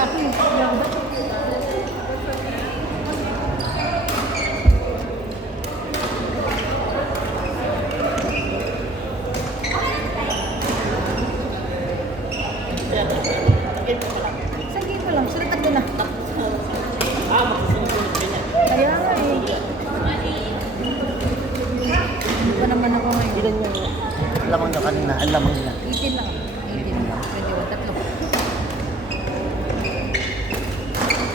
bracket. Isang game pa lang, sulat agad na. Kaya nga eh. Hindi pa naman ako ngayon. Ilan yung lamang na kanina? Ang lamang nila. 18 lang. 18 lang. 21, tatlo.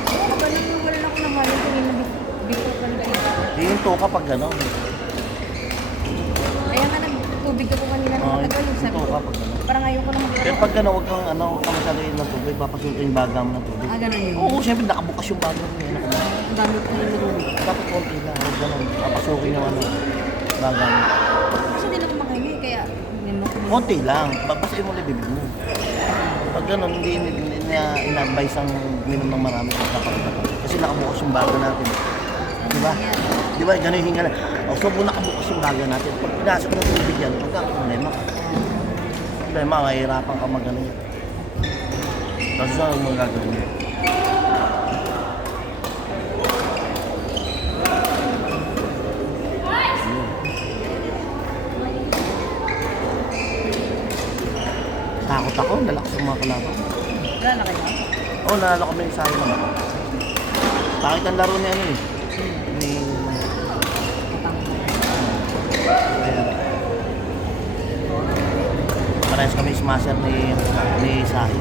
Oo, ganun yung wala ako ng ngayon. Kanina bito ka nila ito. Yung tuka pag gano'n. Kaya nga nagtubig ako kanina ng matagal. Yung Sabi ko, tuka pag gano'n. parang ayaw ko na Pero pag gano'n, huwag kang masyado ng tubig. Papasukin yung baga mo ng tubig. Ah, ganun yun. Oo, siyempre nakabukas yung baga mo. Ang dami ko yung nilulog. Dapat konti lang. Huwag gano'n. Papasukin yung baga mo. Kasi hindi naman makahingi, kaya Konti lang. Babasahin mo lang bibig mo. Pag gano'n, hindi ina-advise ang minom ng marami. Kasi nakabukas yung baga natin. Diba? Diba? Gano'n yung hinga na. O, so kung nakabukas yung baga natin, pag pinasok ng tubig yan, problema ka. Problema, mahihirapan ka mag-ano yan. Tapos saan mo gagawin yan? Takot ako, nalakas yung mga kalaban. wala na kayo. Oo, nanalo kami sa akin naman. Bakit ang laro ni ano eh? Ni... Parehas kami smasher ni Sahi.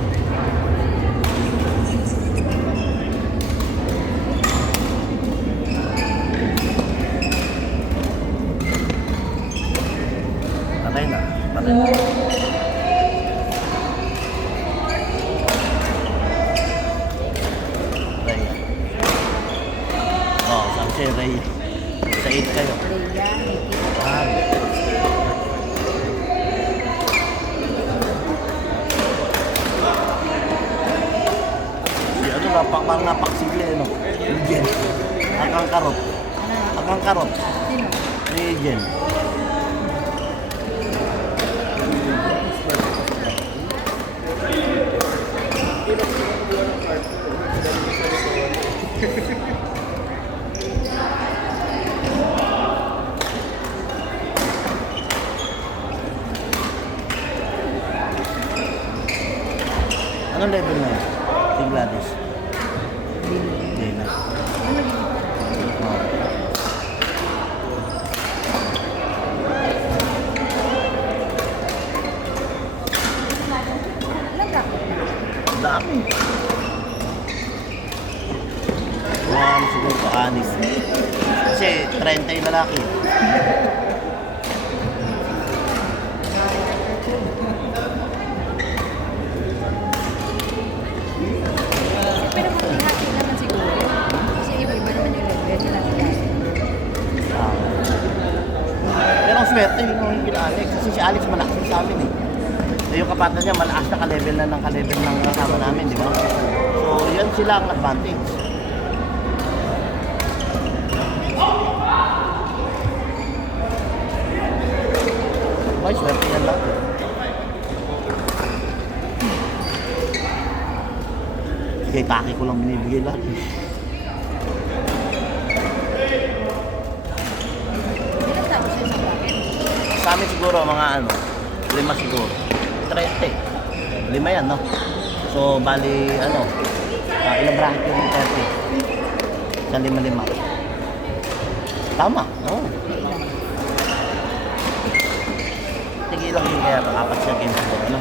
Patay na. Patay na. Ray. Oh, sabi siya Ray. Sa 8 kayo. Leia, Ah. Si ano, parang napaksigli, ano? Ni Jen. Akang karot. ano? Akang karot. Sino? Ni Jen. Anong level na yun? Si Gladys. Hindi na. Ano naging Oh. ilang bracket na? Ang dami. Siguro ko anis. Kasi 30 yung lalaki. Pero kung hati naman siguro. Kasi iba-iba naman yung level nila. Ah. Pero ang swerte yun yung kila Alex. Kasi si Alex malakas sa amin eh. Yung kapatid niya malakas na ka-level ng kasama namin, di ba? So yan sila ang advantage. Ay, swerte yan lang. Kay Taki ko lang binibigay lahat. Ilang tapos yung sa bracket? Sa amin siguro mga 5 siguro. 30. 5 yan, no? So, bali, ilang bracket yung 30? Sa 5-5. Tama, oo. Sige lang yung kaya, 4 siya game siguro, no?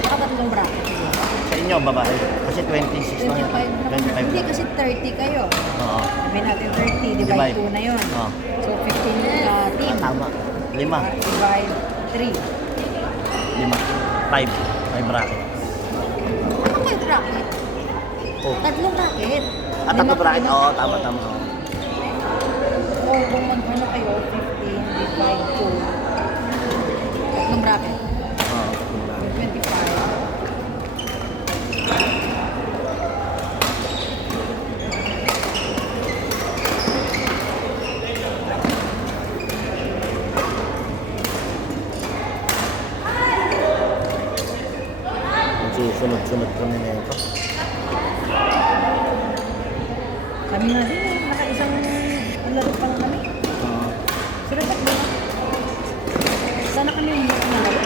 Nakatatlong bracket sila. Sa inyo, babae. Kasi 26 lang yan. 25 naman. 25 Hindi lang. kasi 30 kayo. Oo. Sabihin natin 30, divide Divide. 2 na yun. Oo. So 15 team. Tama. 5. Divide 3. 5. 5. May bracket. Ano kayo bracket? Oh. Tatlong bracket. At tatlo bracket. Oo, tama. O kung mag-ano kayo, 15 divide 2. Tatlong bracket. Oo. 25. Sunod ko nila ito. Kami nga din eh. Nakaisang laro pa lang kami. Oo. Sila tatlo. Sana kami yung mga laro.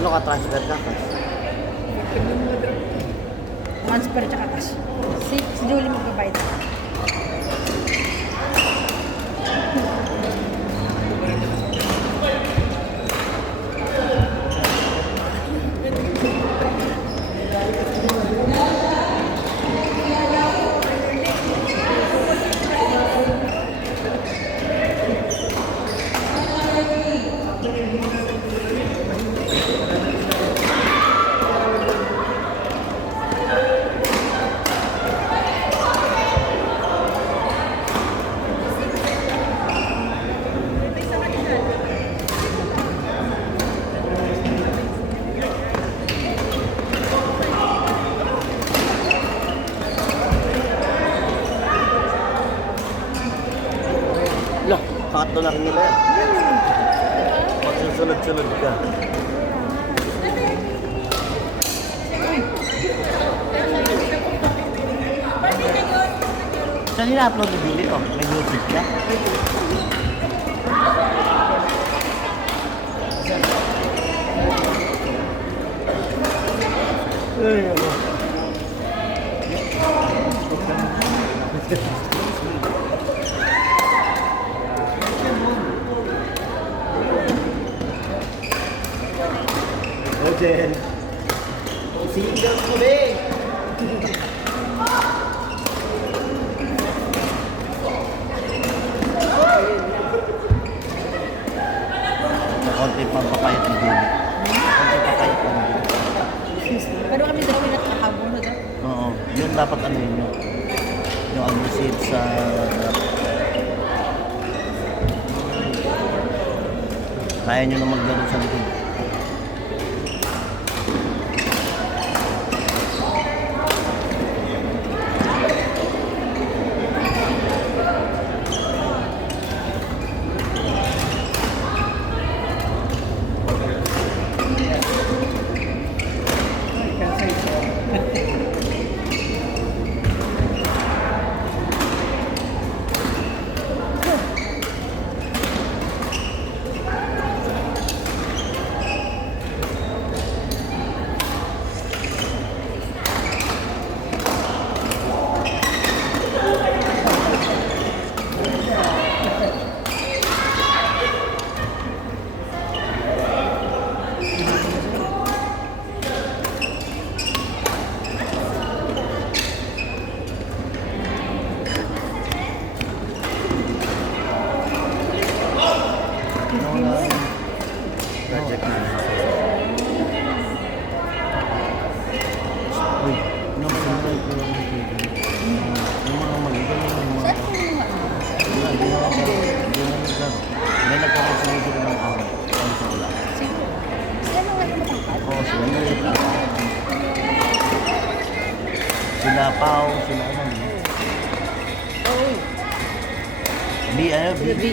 Ano ka, transfer ka? Transfer tsaka cash. Si Julie magbabayad. Lah, sakto na rin nila yan. Magsusunod-sunod ka. Saan nila upload yung video? May YouTube ka? Ay, ako. Ojen. Sigaw ko rin. Konti pang papayat ng dulo. Konti papayat ng dulo. Pero kami dalawa na nakahabo na daw. Oo. Yun dapat ano yun. Yung aggressive sa... Kaya nyo na maglaro sa likod. Project na. Uy, naman ko lang yung mga magagaling yung mga... Saan mo nga? Hindi na naglaro. May nagkakasunod ng away. Ano sa wala? Sino? Sila mga yung matangkad? Oo, sila na sila Pao, sila ano. Oo. B, ano? B.